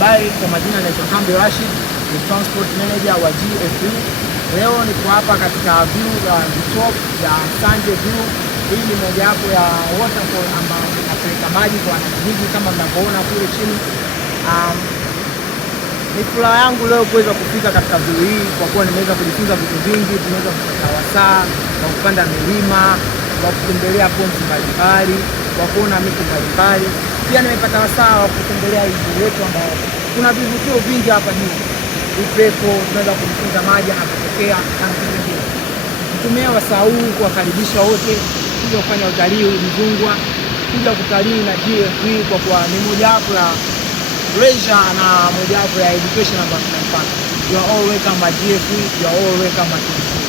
Habari, kwa majina naitwa Kambi Rashid, ni transport manager wa GFV. Leo niko hapa katika view la top ya Sanje View. Hii ni mojawapo ya waterfall ambayo inapeleka maji kwa wanakijiji kama mnavyoona kule chini. Ni furaha yangu leo kuweza kufika katika view hii kwa kuwa nimeweza kujifunza vitu vingi. Tumeweza kupata wasaa wa kupanda milima, wa kutembelea ponti mbalimbali, wa kuona miti mbalimbali. Pia nimepata wasaa wa kutembelea hii yetu ambayo kuna vivutio vingi hapa juu. Upepo, tunaweza kujifunza maji yanapotokea na vitu vingine. Tutumie wasaa huu kuwakaribisha wote kuja kufanya utalii Udzungwa, kuja kutalii na GFV kwa kuwa ni mojawapo ya leisure na mojawapo ya education ambayo tunafanya. You are all welcome at GFV, you are all welcome at